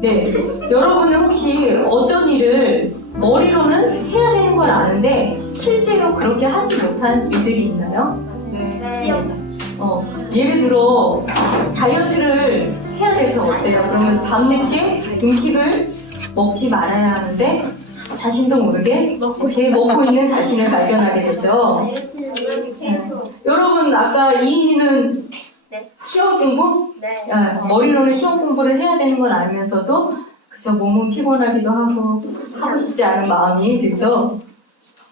네, 여러분은 혹시 어떤 일을 머리로는 해야 되는 걸 아는데 실제로 그렇게 하지 못한 일들이 있나요? 예를 들어 다이어트를 해야 돼서 어때요? 그러면 밤늦게 음식을 먹지 말아야 하는데 자신도 모르게 이렇게 먹고 있는 자신을 발견하게 되죠. 여러분 아까 이인이는 시험 공부? 머리로는 시험 공부를 해야 되는 걸 알면서도 그저 몸은 피곤하기도 하고 싶지 않은 마음이 들죠.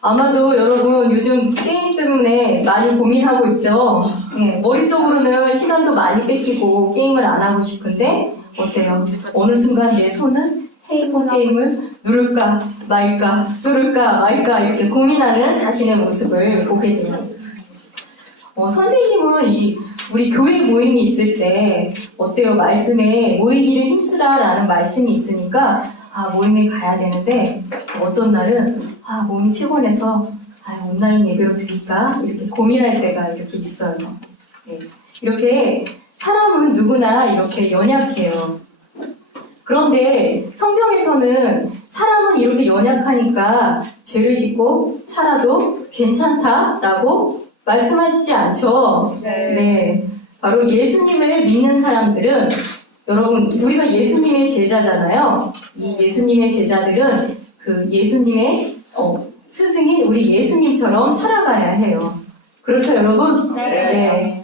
아마도 여러분 요즘 게임 때문에 많이 고민하고 있죠. 머릿속으로는 시간도 많이 뺏기고 게임을 안 하고 싶은데 어때요? 어느 순간 내 손은 핸드폰 게임을 누를까 말까 이렇게 고민하는 자신의 모습을 보게 돼요. 선생님은 우리 교회 모임이 있을 때 어때요? 말씀에 모이기를 힘쓰라라는 말씀이 있으니까 모임에 가야 되는데 어떤 날은 몸이 피곤해서 온라인 예배로 드릴까 이렇게 고민할 때가 이렇게 있어요. 네. 이렇게 사람은 누구나 이렇게 연약해요. 그런데 성경에서는 사람은 이렇게 연약하니까 죄를 짓고 살아도 괜찮다라고 말씀하시지 않죠? 네. 바로 예수님을 믿는 사람들은 여러분 우리가 예수님의 제자잖아요. 이 예수님의 제자들은 그 예수님의 스승인 우리 예수님처럼 살아가야 해요. 그렇죠 여러분? 네.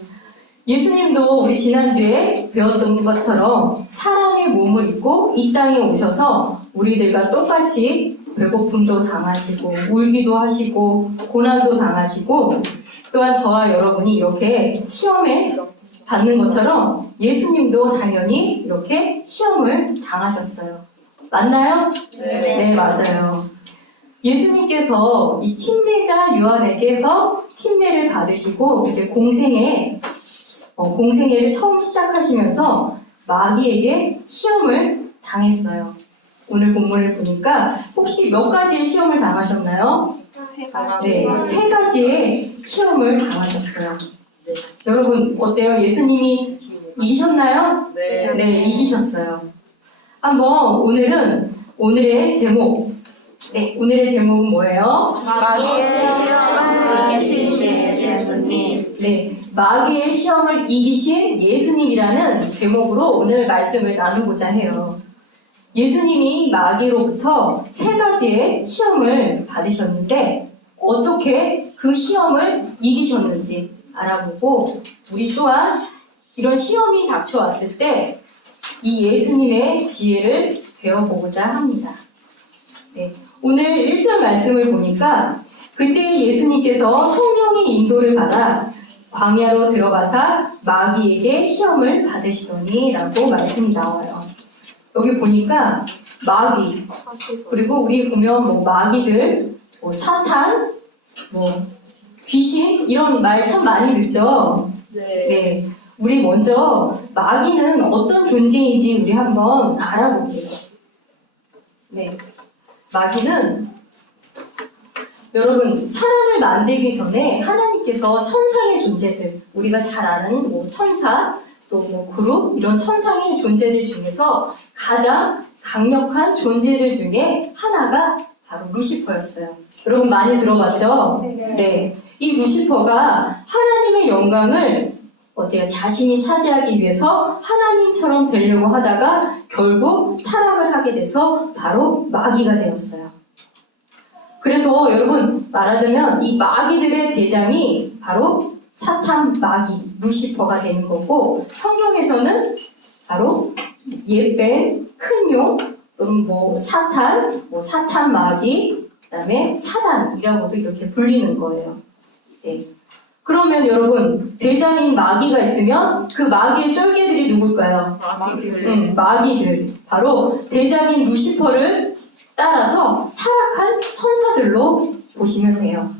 예수님도 우리 지난주에 배웠던 것처럼 사람의 몸을 입고 이 땅에 오셔서 우리들과 똑같이 배고픔도 당하시고 울기도 하시고 고난도 당하시고 또한 저와 여러분이 이렇게 시험에 받는 것처럼 예수님도 당연히 이렇게 시험을 당하셨어요. 맞나요? 네, 맞아요. 예수님께서 이 침례자 요한에게서 침례를 받으시고 이제 공생애를 처음 시작하시면서 마귀에게 시험을 당했어요. 오늘 본문을 보니까 혹시 몇 가지의 시험을 당하셨나요? 네, 3가지의 시험을 당하셨어요. 여러분 어때요? 예수님이 이기셨나요? 네, 이기셨어요. 한번 오늘의 제목. 네, 오늘의 제목은 뭐예요? 마귀의 시험을 이기신 예수님. 네, 마귀의 시험을 이기신 예수님이라는 제목으로 오늘 말씀을 나누고자 해요. 예수님이 마귀로부터 3가지의 시험을 받으셨는데 어떻게 그 시험을 이기셨는지 알아보고 우리 또한 이런 시험이 닥쳐왔을 때 이 예수님의 지혜를 배워보고자 합니다. 네, 오늘 1절 말씀을 보니까 그때 예수님께서 성령의 인도를 받아 광야로 들어가사 마귀에게 시험을 받으시더니 라고 말씀이 나와요. 여기 보니까 마귀 그리고 우리 보면 마귀들 사탄 귀신 이런 말 참 많이 듣죠. 네. 우리 먼저 마귀는 어떤 존재인지 우리 한번 알아볼게요. 네. 마귀는 여러분 사람을 만들기 전에 하나님께서 천상의 존재들 우리가 잘 아는 천사 또 그룹 이런 천상의 존재들 중에서 가장 강력한 존재들 중에 하나가 바로 루시퍼였어요. 여러분 많이 들어봤죠? 네. 이 루시퍼가 하나님의 영광을 자신이 차지하기 위해서 하나님처럼 되려고 하다가 결국 타락을 하게 돼서 바로 마귀가 되었어요. 그래서 여러분 말하자면 이 마귀들의 대장이 바로 사탄 마귀 루시퍼가 되는 거고 성경에서는 바로 옛뱀 큰 용 또는 사탄 마귀 그다음에 사단이라고도 이렇게 불리는 거예요. 네. 그러면 여러분 대장인 마귀가 있으면 그 마귀의 쫄개들이 누굴까요? 마귀들. 바로 대장인 루시퍼를 따라서 타락한 천사들로 보시면 돼요.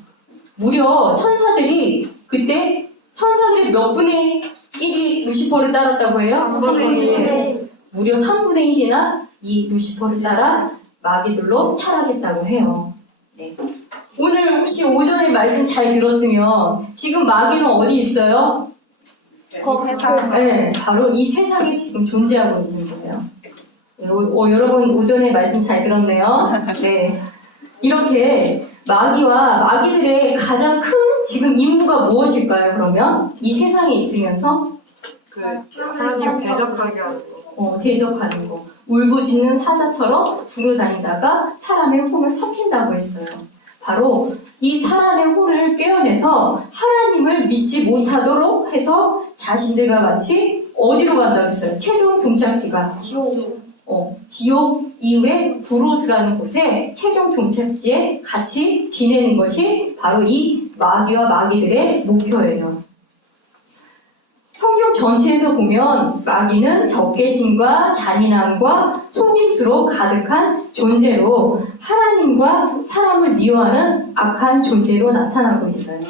무려 천사들이 그때 천사들이 몇 분의 1이 루시퍼를 따랐다고 해요? 네. 무려 3분의 1이나 이 루시퍼를 따라 마귀들로 타락했다고 해요. 네. 오늘 혹시 오전에 말씀 잘 들었으면 지금 마귀는 어디 있어요? 세상. 네, 바로 이 세상에 지금 존재하고 있는 거예요. 네, 여러분 오전에 말씀 잘 들었네요. 네. 이렇게 마귀와 마귀들의 가장 큰 지금 임무가 무엇일까요, 그러면? 이 세상에 있으면서? 하나님 대적하게 하는 거. 대적하는 거. 울부짖는 사자처럼 두루다니다가 사람의 혼을 섞인다고 했어요. 바로 이 사람의 혼을 깨어내서 하나님을 믿지 못하도록 해서 자신들과 같이 어디로 간다고 했어요? 최종 종착지가 지옥 이후에 브로스라는 곳에 최종 종착지에 같이 지내는 것이 바로 이 마귀와 마귀들의 목표예요. 성경 전체에서 보면 마귀는 적개심과 잔인함과 속임수로 가득한 존재로 하나님과 사람을 미워하는 악한 존재로 나타나고 있어요.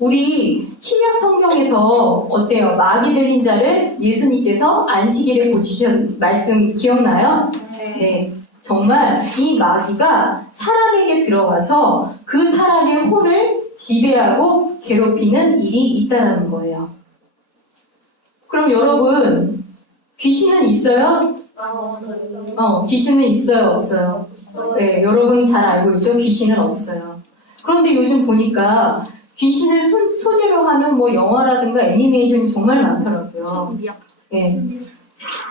우리 신약 성경에서 어때요? 마귀 들린 자를 예수님께서 안식일에 고치신 말씀 기억나요? 네. 정말 이 마귀가 사람에게 들어가서 그 사람의 혼을 지배하고 괴롭히는 일이 있다는 거예요. 그럼 여러분, 귀신은 있어요? 귀신은 있어요, 없어요? 네, 여러분 잘 알고 있죠? 귀신은 없어요. 그런데 요즘 보니까 귀신을 소재로 하는 뭐 영화라든가 애니메이션이 정말 많더라고요. 네.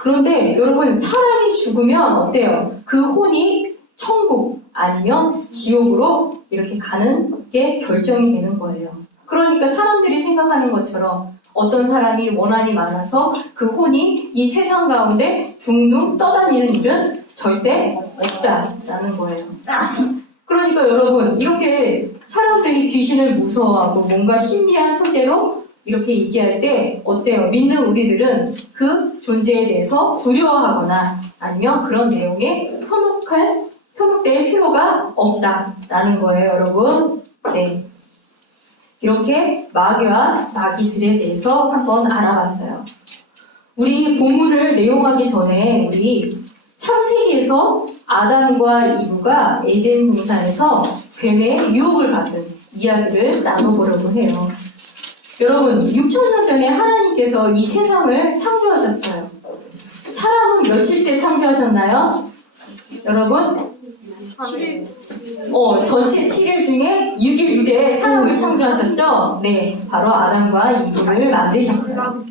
그런데 여러분, 사람이 죽으면 어때요? 그 혼이 천국 아니면 지옥으로 이렇게 가는 게 결정이 되는 거예요. 그러니까 사람들이 생각하는 것처럼 어떤 사람이 원한이 많아서 그 혼이 이 세상 가운데 둥둥 떠다니는 일은 절대 없다라는 거예요. 그러니까 여러분, 이렇게 사람들이 귀신을 무서워하고 뭔가 신비한 소재로 이렇게 얘기할 때 어때요? 믿는 우리들은 그 존재에 대해서 두려워하거나 아니면 그런 내용에 현혹될 필요가 없다라는 거예요, 여러분. 네. 이렇게 마귀와 마귀들에 대해서 한번 알아봤어요. 우리 본문을 내용하기 전에 우리 창세기에서 아담과 이브가 에덴 동산에서 뱀의 유혹을 받은 이야기를 나눠보려고 해요. 여러분, 6,000년 전에 하나님께서 이 세상을 창조하셨어요. 사람은 며칠째 창조하셨나요? 여러분? 전체 7일 중에 6일째 사람을 창조하셨죠? 네, 바로 아담과 이브를 만드셨어요.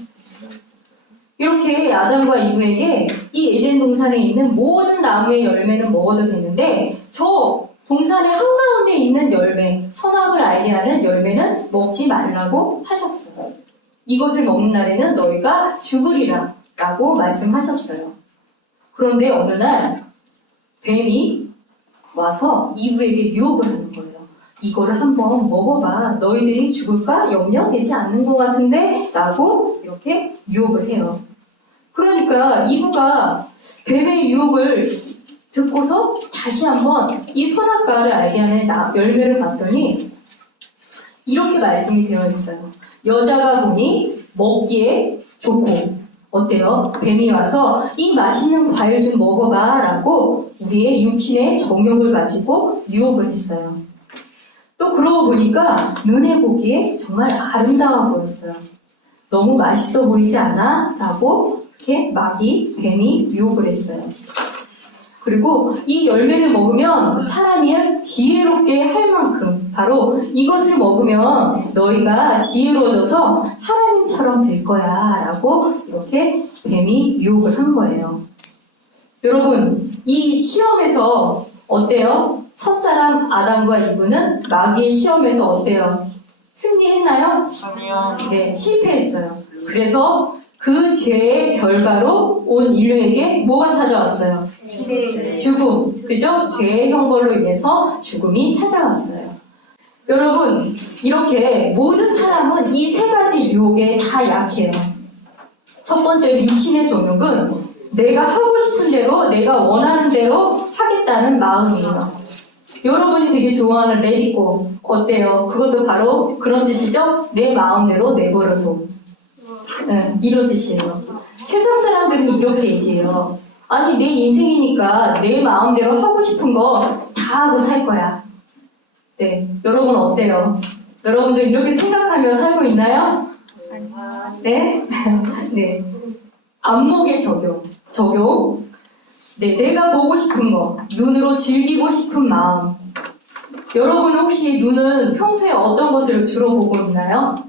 이렇게 아담과 이브에게 이 에덴 동산에 있는 모든 나무의 열매는 먹어도 되는데 저 동산의 한가운데 있는 열매, 선악을 알게 하는 열매는 먹지 말라고 하셨어요. 이것을 먹는 날에는 너희가 죽으리라 라고 말씀하셨어요. 그런데 어느 날 뱀이 와서 이브에게 유혹을 하는 거예요. 이거를 한번 먹어봐. 너희들이 죽을까? 염려되지 않는 것 같은데? 라고 이렇게 유혹을 해요. 그러니까 이브가 뱀의 유혹을 듣고서 다시 한번 이 선악과를 알게 하는 열매를 봤더니 이렇게 말씀이 되어 있어요. 여자가 보니 먹기에 좋고 어때요? 뱀이 와서 이 맛있는 과일 좀 먹어봐 라고 우리의 육신의 정욕을 가지고 유혹을 했어요. 또 그러고 보니까 눈에 보기에 정말 아름다워 보였어요. 너무 맛있어 보이지 않아? 라고 이렇게 뱀이 유혹을 했어요. 그리고 이 열매를 먹으면 사람이 지혜롭게 할 만큼 바로 이것을 먹으면 너희가 지혜로워져서 하나님처럼 될 거야 라고 이렇게 뱀이 유혹을 한 거예요. 여러분, 이 시험에서 어때요? 첫사람 아담과 이브는 마귀의 시험에서 어때요? 승리했나요? 아니요. 네, 실패했어요. 그래서 그 죄의 결과로 온 인류에게 뭐가 찾아왔어요? 죽음, 그죠? 죄의 형벌로 인해서 죽음이 찾아왔어요. 여러분, 이렇게 모든 사람은 이 세 가지 유혹에 다 약해요. 첫 번째, 육신의 정욕은 내가 하고 싶은 대로, 내가 원하는 대로 하겠다는 마음이에요. 여러분이 되게 좋아하는 레디고 어때요? 그것도 바로 그런 뜻이죠? 내 마음대로 내버려둬. 이런 뜻이에요. 세상 사람들은 이렇게 얘기해요. 아니, 내 인생이니까 내 마음대로 하고 싶은 거 다 하고 살 거야. 네, 여러분 어때요? 여러분도 이렇게 생각하며 살고 있나요? 네? 네. 안목의 적용. 네, 내가 보고 싶은 거, 눈으로 즐기고 싶은 마음. 여러분 혹시 눈은 평소에 어떤 것을 주로 보고 있나요?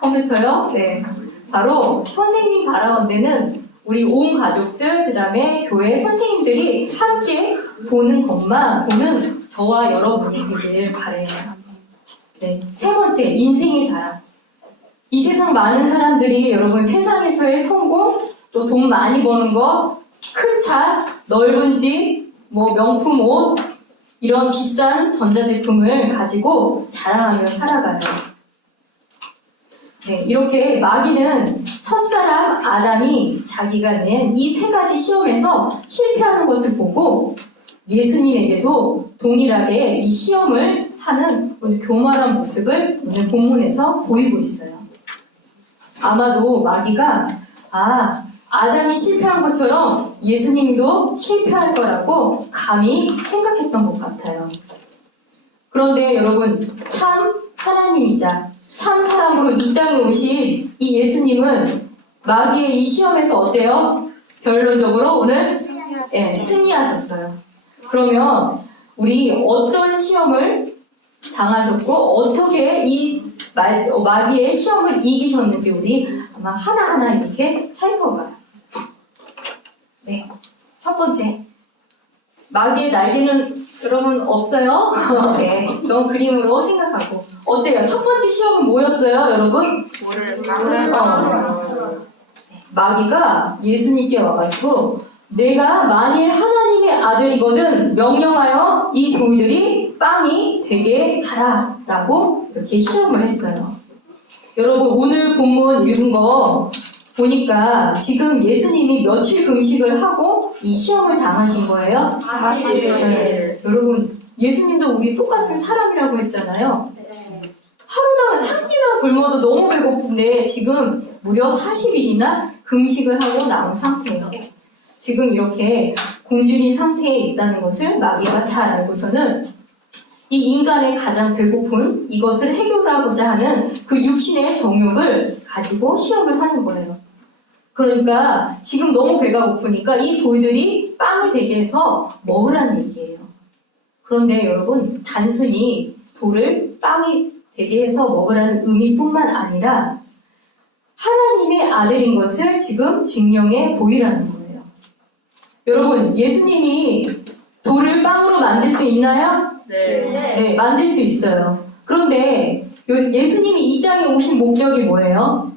컴퓨터요? 네. 바로 선생님 바라본데는 우리 온 가족들, 그 다음에 교회 선생님들이 함께 보는 것만 보는 저와 여러분이 되길 바래요. 네. 세 번째, 인생의 자랑. 이 세상 많은 사람들이 여러분 세상에서의 성공, 또 돈 많이 버는 거, 큰 차, 넓은 집, 뭐 명품 옷, 이런 비싼 전자제품을 가지고 자랑하며 살아가요. 네, 이렇게 마귀는 첫사람 아담이 자기가 낸 이 세 가지 시험에서 실패하는 것을 보고 예수님에게도 동일하게 이 시험을 하는 오늘 교만한 모습을 오늘 본문에서 보이고 있어요. 아마도 마귀가 아담이 실패한 것처럼 예수님도 실패할 거라고 감히 생각했던 것 같아요. 그런데 여러분, 참 하나님이자 참 사람으로 이 땅에 오신 이 예수님은 마귀의 이 시험에서 어때요? 결론적으로 오늘 승리하셨어요. 그러면 우리 어떤 시험을 당하셨고 어떻게 이 마귀의 시험을 이기셨는지 우리 아마 하나하나 이렇게 살펴봐요. 네, 첫 번째, 마귀의 날개는 여러분 없어요? 네, 이런 그림으로 생각하고 어때요? 첫 번째 시험은 뭐였어요, 여러분? 마귀가 예수님께 와가지고 내가 만일 하나님의 아들이거든 명령하여 이 돌들이 빵이 되게 하라 라고 이렇게 시험을 했어요. 여러분 오늘 본문 읽은 거 보니까 지금 예수님이 며칠 금식을 하고 이 시험을 당하신 거예요? 40일. 네. 여러분 예수님도 우리 똑같은 사람이라고 했잖아요. 하루만 한 끼만 굶어도 너무 배고픈데 지금 무려 40일이나 금식을 하고 나온 상태예요. 지금 이렇게 굶주린 상태에 있다는 것을 마귀가 잘 알고서는 이 인간의 가장 배고픈 이것을 해결하고자 하는 그 육신의 정욕을 가지고 시험을 하는 거예요. 그러니까 지금 너무 배가 고프니까 이 돌들이 빵이 되게 해서 먹으라는 얘기예요. 그런데 여러분 단순히 돌을 빵이 되게 해서 먹으라는 의미뿐만 아니라 하나님의 아들인 것을 지금 증명해 보이라는 거예요. 여러분 예수님이 돌을 빵으로 만들 수 있나요? 네, 만들 수 있어요. 그런데 예수님이 이 땅에 오신 목적이 뭐예요?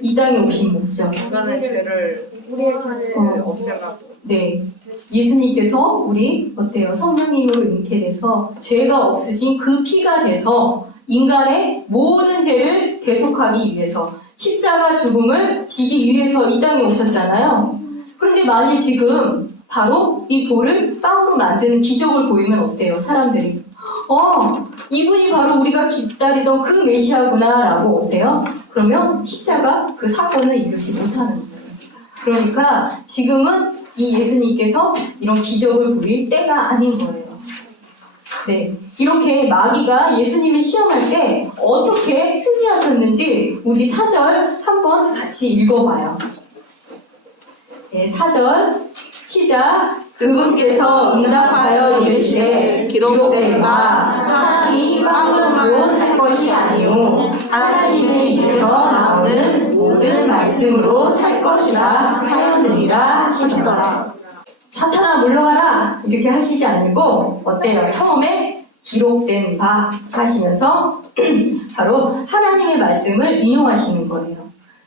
이 땅에 오신 목적. 인간의 죄를 없애가고. 네. 예수님께서 우리 어때요? 성령님으로 잉태돼서 죄가 없으신 그 피가 돼서 인간의 모든 죄를 대속하기 위해서 십자가 죽음을 지기 위해서 이 땅에 오셨잖아요. 그런데 만일 지금 바로 이 돌을 빵으로 만드는 기적을 보이면 어때요? 사람들이 이분이 바로 우리가 기다리던 그 메시아구나 라고 어때요? 그러면 십자가 그 사건을 이루지 못하는 거예요. 그러니까 지금은 이 예수님께서 이런 기적을 부릴 때가 아닌 거예요. 네, 이렇게 마귀가 예수님을 시험할 때 어떻게 승리하셨는지 우리 4절 한번 같이 읽어봐요. 네, 4절 시작. 그분께서 응답하여 이르시되 기록된 바 사람이 빵으로 살 것이 아니요 하나님의 입에서 나오는 모든 말씀으로 살 것이라 하였느니라 하시더라. 사탄아 물러가라 이렇게 하시지 않고 어때요? 처음에 기록된 바 하시면서 바로 하나님의 말씀을 인용하시는 거예요.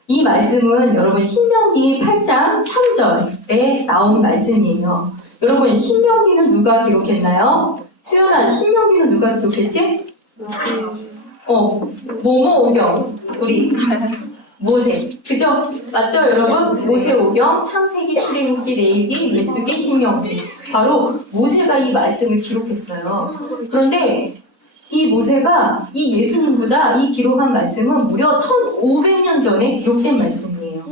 이 말씀은 여러분 신명기 8장 3절에 나온 말씀이에요. 여러분 신명기는 누가 기록했나요? 수연아, 신명기는 누가 기록했지? 모모오경 우리 모세, 그죠? 맞죠 여러분? 모세오경, 창세기, 출애굽기, 레위기, 민수기, 신명기. 바로 모세가 이 말씀을 기록했어요. 그런데 이 모세가 이 예수님보다 이 기록한 말씀은 무려 1500년 전에 기록된 말씀이에요.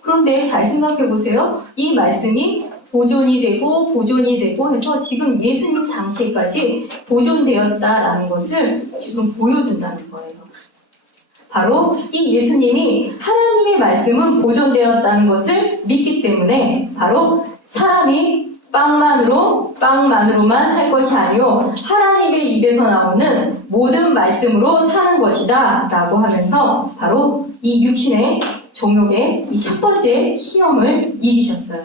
그런데 잘 생각해 보세요. 이 말씀이 보존이 되고 해서 지금 예수님 당시에까지 보존되었다라는 것을 지금 보여준다는 거예요. 바로 이 예수님이 하나님의 하나님의 말씀은 보존되었다는 것을 믿기 때문에 바로 사람이 빵만으로만 살 것이 아니요 하나님의 입에서 나오는 모든 말씀으로 사는 것이다 라고 하면서 바로 이 육신의 정욕의 이 첫 번째 시험을 이기셨어요.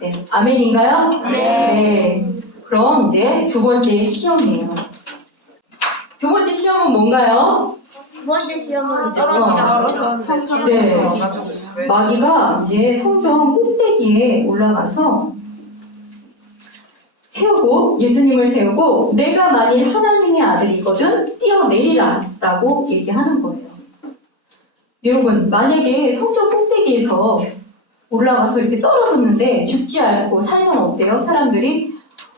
네, 아멘인가요? 네. 그럼 이제 두 번째 시험이에요. 두 번째 시험은 뭔가요? 두 번째 시험은 떨어져서 네. 마귀가 이제 성전 꼭대기에 올라가서 예수님을 세우고 내가 만일 하나님의 아들이거든 뛰어내리라 라고 얘기하는 거예요. 여러분, 만약에 성전 꼭대기에서 올라가서 이렇게 떨어졌는데 죽지 않고 살면 어때요? 사람들이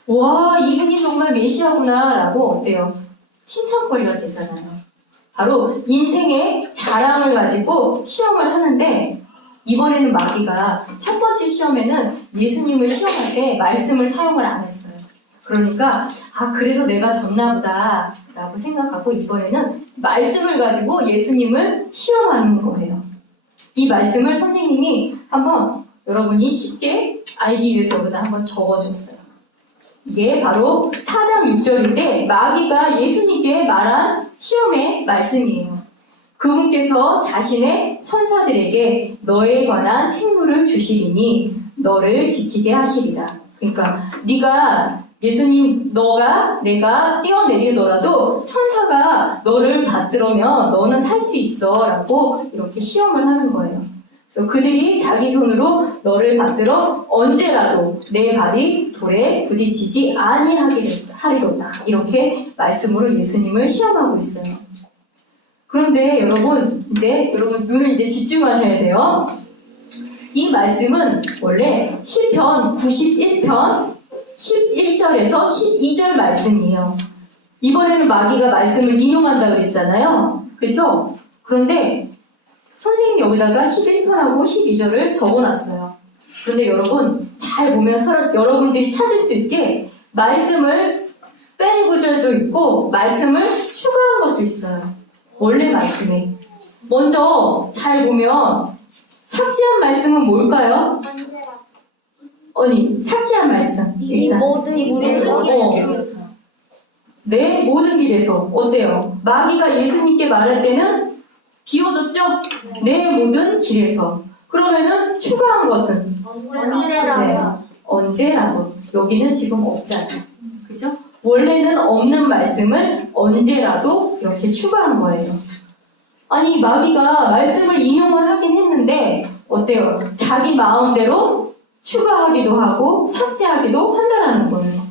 와, 이분이 정말 메시아구나 라고 어때요? 칭찬거리가 되잖아요. 바로 인생의 자랑을 가지고 시험을 하는데 이번에는 마귀가 첫 번째 시험에는 예수님을 시험할 때 말씀을 사용을 안 했어요. 그러니까 그래서 내가 졌나 보다 라고 생각하고 이번에는 말씀을 가지고 예수님을 시험하는 거예요. 이 말씀을 선생님이 한번 여러분이 쉽게 알기 위해서 여기다 한번 적어줬어요. 이게 바로 4장 6절인데 마귀가 예수님께 말한 시험의 말씀이에요. 그분께서 자신의 천사들에게 너에 관한 책무를 주시리니 너를 지키게 하시리라. 그러니까 내가 뛰어내리더라도 천사가 너를 받들으면 너는 살 수 있어 라고 이렇게 시험을 하는 거예요. 그래서 그들이 자기 손으로 너를 받들어 언제라도 내 발이 돌에 부딪히지 아니하리로다. 이렇게 말씀으로 예수님을 시험하고 있어요. 그런데 여러분 눈을 이제 집중하셔야 돼요. 이 말씀은 원래 시편 91편 11절에서 12절 말씀이에요. 이번에는 마귀가 말씀을 인용한다 그랬잖아요. 그렇죠? 그런데 선생님이 여기다가 11편하고 12절을 적어놨어요. 그런데 여러분 잘 보면 여러분들이 찾을 수 있게 말씀을 뺀 구절도 있고 말씀을 추가한 것도 있어요. 원래 말씀에. 먼저 잘 보면 삭제한 말씀은 뭘까요? 삭제한 말씀. 일단 내 모든 길에서 어때요? 마귀가 예수님께 말할 때는 비워줬죠? 내 모든 길에서. 그러면은 추가한 것은 언제라도. 여기는 지금 없잖아요. 그죠? 원래는 없는 말씀을 언제라도 이렇게 추가한 거예요. 아니, 마귀가 말씀을 인용을 하긴 했는데 어때요? 자기 마음대로 추가하기도 하고 삭제하기도 한다는 거예요.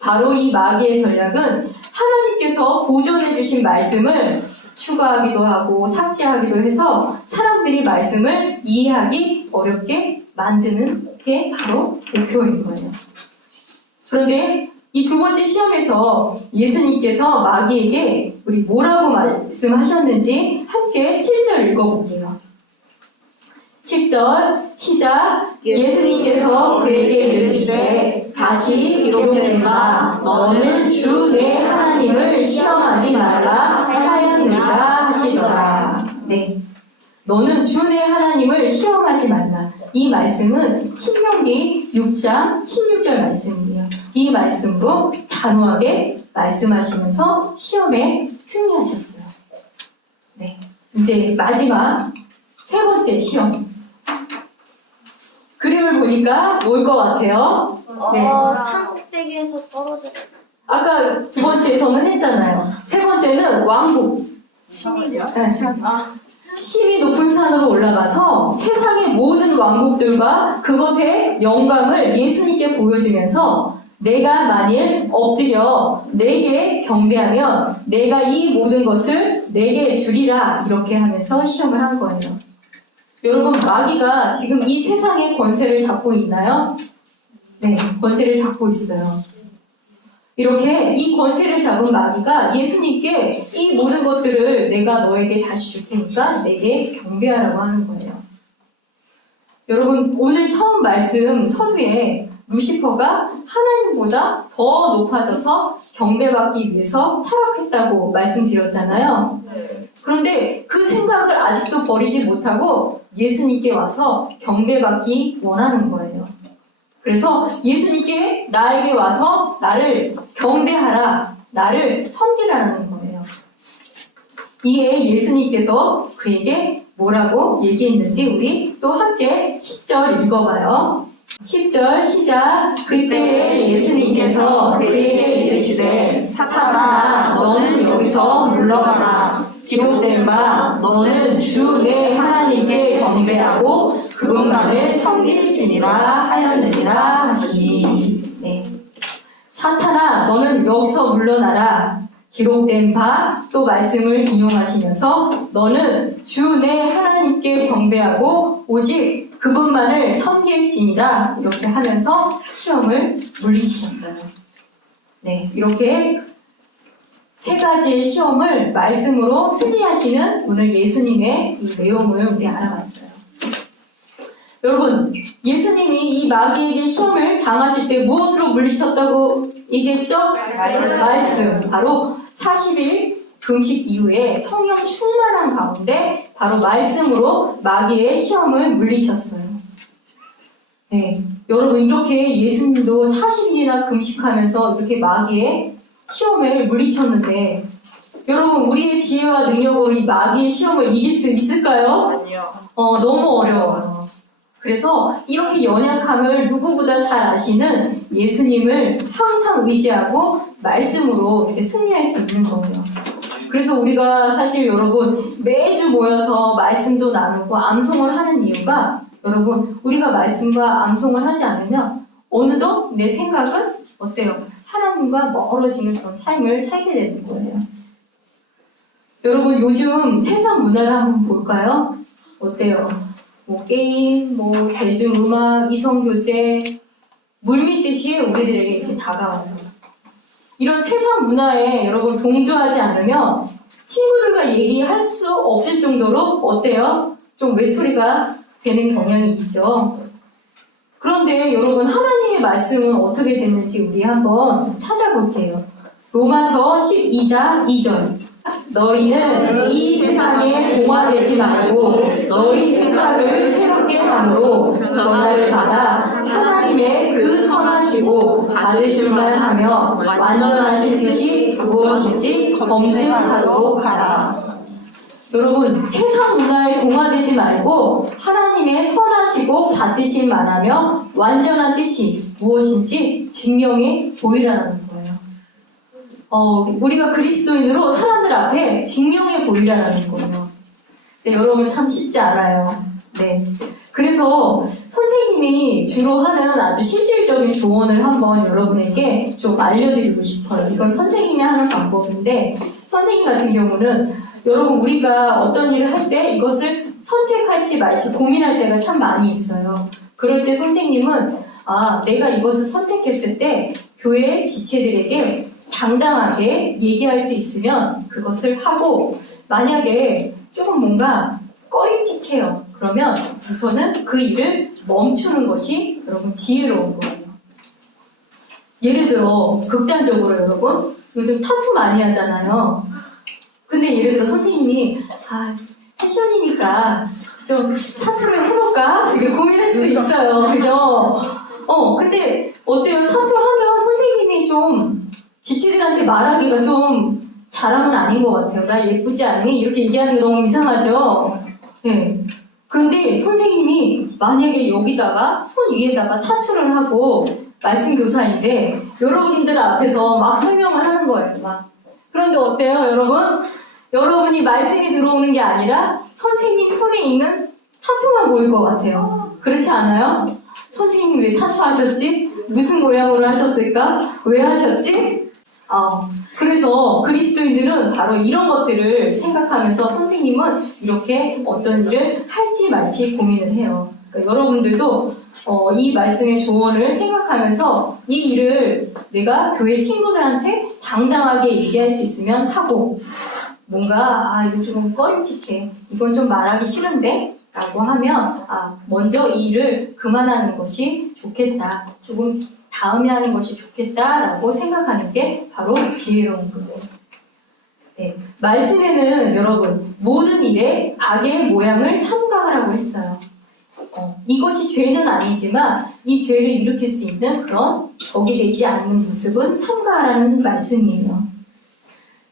바로 이 마귀의 전략은 하나님께서 보존해 주신 말씀을 추가하기도 하고 삭제하기도 해서 사람들이 말씀을 이해하기 어렵게 만드는 게 바로 목표인 거예요. 그런데 이 두 번째 시험에서 예수님께서 마귀에게 우리 뭐라고 말씀하셨는지 함께 7절 읽어볼게요. 7절 시작. 예수님께서 그에게 이르시되 다시 기록되노라 너는 주 내 하나님을 시험하지 말라 하였느니라 하시더라. 네, 너는 주 내 하나님을 시험하지 말라. 이 말씀은 신명기 6장 16절 말씀이에요. 이 말씀으로 단호하게 말씀하시면서 시험에 승리하셨어요. 네, 이제 마지막 세 번째 시험. 그림을 보니까 뭘 것 같아요? 네. 산꼭대기에서 떨어져. 아까 두 번째에서는 했잖아요. 세 번째는 왕국. 네. 심히 높은 산으로 올라가서 세상의 모든 왕국들과 그것의 영광을 예수님께 보여주면서 내가 만일 엎드려 내게 경배하면 내가 이 모든 것을 내게 주리라 이렇게 하면서 시험을 한 거예요. 여러분, 마귀가 지금 이 세상의 권세를 잡고 있나요? 네, 권세를 잡고 있어요. 이렇게 이 권세를 잡은 마귀가 예수님께 이 모든 것들을 내가 너에게 다시 줄 테니까 내게 경배하라고 하는 거예요. 여러분, 오늘 처음 말씀 서두에 루시퍼가 하나님보다 더 높아져서 경배받기 위해서 타락했다고 말씀드렸잖아요. 그런데 그 생각을 아직도 버리지 못하고 예수님께 와서 경배받기 원하는 거예요. 그래서 예수님께 나에게 와서 나를 경배하라, 나를 섬기라는 거예요. 이에 예수님께서 그에게 뭐라고 얘기했는지 우리 또 함께 10절 읽어봐요. 10절 시작. 그때 예수님께서 그에게 이르시되 사탄아 너는 여기서 물러가라. 기록된 바 너는 주 내 하나님께 경배하고 그분만을 섬길지니라 하였느니라 하시니. 네. 사탄아 너는 여기서 물러나라. 기록된 바 또 말씀을 인용하시면서 너는 주 내 하나님께 경배하고 오직 그분만을 섬길지니라 이렇게 하면서 시험을 물리치셨어요. 네, 이렇게 세 가지의 시험을 말씀으로 승리하시는 오늘 예수님의 이 내용을 우리 알아봤어요. 여러분, 예수님이 이 마귀에게 시험을 당하실 때 무엇으로 물리쳤다고 얘기했죠? 말씀. 바로 40일 금식 이후에 성령 충만한 가운데 바로 말씀으로 마귀의 시험을 물리쳤어요. 네, 여러분 이렇게 예수님도 40일이나 금식하면서 이렇게 마귀의 시험을 물리쳤는데 여러분 우리의 지혜와 능력으로 이 마귀의 시험을 이길 수 있을까요? 아니요. 너무 어려워요. 그래서 이렇게 연약함을 누구보다 잘 아시는 예수님을 항상 의지하고 말씀으로 이렇게 승리할 수 있는 거예요. 그래서 우리가 사실 여러분 매주 모여서 말씀도 나누고 암송을 하는 이유가 여러분 우리가 말씀과 암송을 하지 않으면 어느덧 내 생각은 어때요? 하나님과 멀어지는 그런 삶을 살게 되는 거예요. 여러분 요즘 세상 문화를 한번 볼까요? 어때요? 뭐 게임, 뭐 대중음악, 이성교제 물밀듯이 우리들에게 이렇게 다가와요. 이런 세상 문화에 여러분 동조하지 않으면 친구들과 얘기할 수 없을 정도로 어때요? 좀 외톨이가 되는 경향이 있죠. 그런데 여러분 하나님의 말씀은 어떻게 됐는지 우리 한번 찾아볼게요. 로마서 12장 2절. 너희는 이 세상에 동화되지 말고 너희 생각을 새롭게 함으로 변화를 받아 하나님의 그 선하시고 받으실만 하며 완전하신 뜻이 무엇인지 검증하도록 하라. 여러분 세상 문화에 동화되지 말고 하나님의 선하시고 받으실 만하며 완전한 뜻이 무엇인지 증명해 보이라는 거예요. 우리가 그리스도인으로 사람들 앞에 증명해 보이라는 거예요. 네, 여러분 참 쉽지 않아요. 네. 그래서 선생님이 주로 하는 아주 실질적인 조언을 한번 여러분에게 좀 알려드리고 싶어요. 이건 선생님이 하는 방법인데 선생님 같은 경우는 여러분 우리가 어떤 일을 할 때 이것을 선택할지 말지 고민할 때가 참 많이 있어요. 그럴 때 선생님은 내가 이것을 선택했을 때 교회 지체들에게 당당하게 얘기할 수 있으면 그것을 하고 만약에 조금 뭔가 꺼림칙해요. 그러면 우선은 그 일을 멈추는 것이 여러분 지혜로운 거예요. 예를 들어 극단적으로 여러분 요즘 타투 많이 하잖아요. 근데 예를 들어 선생님이 패션이니까 좀 타투를 해볼까? 이렇게 고민할 수 있어요. 그죠? 근데 어때요? 타투 하면 선생님이 좀 지체들한테 말하기가 좀 자랑은 아닌 것 같아요. 나 예쁘지 않니? 이렇게 얘기하는 게 너무 이상하죠? 네. 그런데 선생님이 만약에 여기다가 손 위에다가 타투를 하고 말씀 교사인데 여러분들 앞에서 막 설명을 하는 거예요. 막. 그런데 어때요, 여러분? 여러분이 말씀이 들어오는 게 아니라 선생님 손에 있는 타투만 보일 것 같아요. 그렇지 않아요? 선생님 왜 타투 하셨지? 무슨 모양으로 하셨을까? 왜 하셨지? 그래서 그리스도인들은 바로 이런 것들을 생각하면서 선생님은 이렇게 어떤 일을 할지 말지 고민을 해요. 그러니까 여러분들도 이 말씀의 조언을 생각하면서 이 일을 내가 교회 친구들한테 당당하게 얘기할 수 있으면 하고 뭔가 이거 좀 꺼림칙해, 이건 좀 말하기 싫은데 라고 하면 먼저 이 일을 그만하는 것이 좋겠다, 조금 다음에 하는 것이 좋겠다라고 생각하는 게 바로 지혜로운 거예요. 네, 말씀에는 여러분 모든 일에 악의 모양을 삼가하라고 했어요. 이것이 죄는 아니지만 이 죄를 일으킬 수 있는 그런 적이 되지 않는 모습은 삼가하라는 말씀이에요.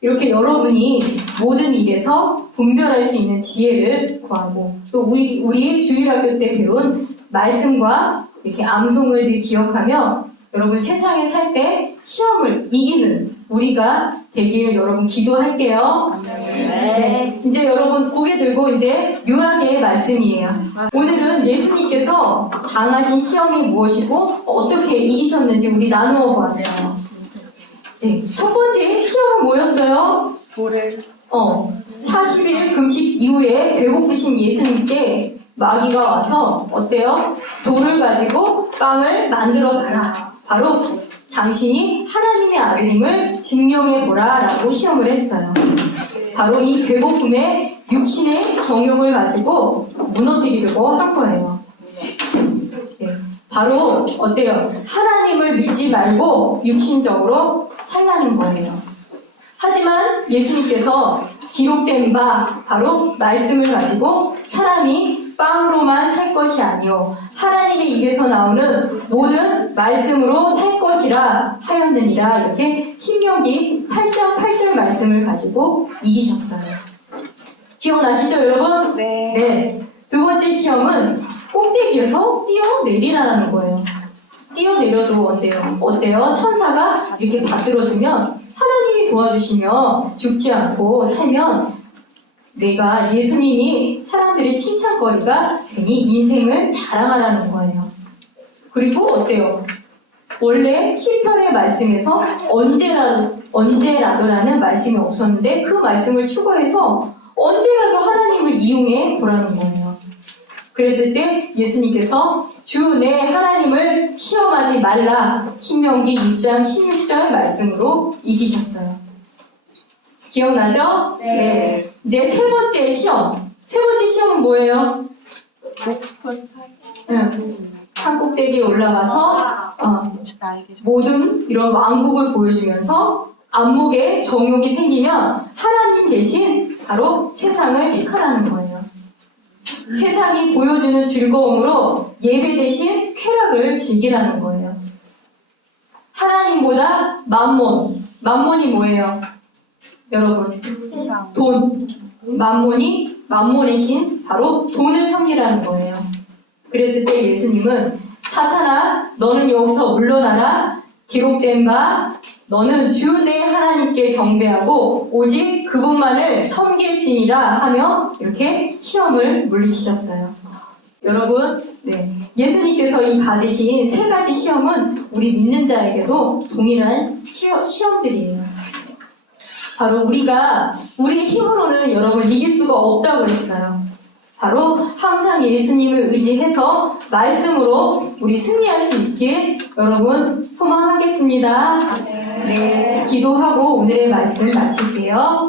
이렇게 여러분이 모든 일에서 분별할 수 있는 지혜를 구하고 또 우리의 주일학교 때 배운 말씀과 이렇게 암송을 늘 기억하며 여러분 세상에 살 때 시험을 이기는 우리가 되길 여러분 기도할게요. 네. 이제 여러분 고개 들고 이제 요약의 말씀이에요. 오늘은 예수님께서 당하신 시험이 무엇이고 어떻게 이기셨는지 우리 나누어 보았어요. 네. 첫 번째 시험은 뭐였어요? 40일 금식 이후에 배고프신 예수님께 마귀가 와서 어때요? 돌을 가지고 빵을 만들어 가라. 바로 당신이 하나님의 아들임을 증명해 보라 라고 시험을 했어요. 바로 이 배고픔에 육신의 정욕을 가지고 무너뜨리려고 한 거예요. 네, 바로 어때요? 하나님을 믿지 말고 육신적으로 살라는 거예요. 하지만 예수님께서 기록된 바 바로 말씀을 가지고 사람이 빵으로만 살 것이 아니요 하나님의 입에서 나오는 모든 말씀으로 살 것이라 하였느니라. 이렇게 신명기 8장 8절 말씀을 가지고 이기셨어요. 기억나시죠 여러분? 네. 두 번째 시험은 꼭대기에서 뛰어내리라는 거예요. 뛰어내려도 어때요? 천사가 이렇게 받들어주면 하나님이 도와주시며 죽지 않고 살면 내가 예수님이 사람들의 칭찬거리가 되니 인생을 자랑하라는 거예요. 그리고 어때요? 원래 시편의 말씀에서 언제라도라는 말씀이 없었는데 그 말씀을 추가해서 언제라도 하나님을 이용해 보라는 거예요. 그랬을 때 예수님께서 주 내 하나님을 시험하지 말라 신명기 6장 16절 말씀으로 이기셨어요. 기억나죠? 네. 이제 세 번째 시험. 세 번째 시험은 뭐예요? 산 꼭대기에 올라가서 모든 이런 왕국을 보여주면서 안목에 정욕이 생기면 하나님 대신 바로 세상을 택하라는 거예요. 세상이 보여주는 즐거움으로 예배 대신 쾌락을 즐기라는 거예요. 하나님보다 만몬이 뭐예요? 여러분, 돈. 만몬의 신, 바로 돈을 섬기라는 거예요. 그랬을 때 예수님은 사탄아, 너는 여기서 물러나라. 기록된 바, 너는 주 내 하나님께 경배하고 오직 그분만을 섬길지니라 하며 이렇게 시험을 물리치셨어요. 여러분, 예수님께서 이 받으신 세 가지 시험은 우리 믿는 자에게도 동일한 시험들이에요. 바로 우리의 힘으로는 여러분 이길 수가 없다고 했어요. 바로 항상 예수님을 의지해서 말씀으로 우리 승리할 수 있게 여러분 소망하겠습니다. 네, 기도하고 오늘의 말씀 마칠게요.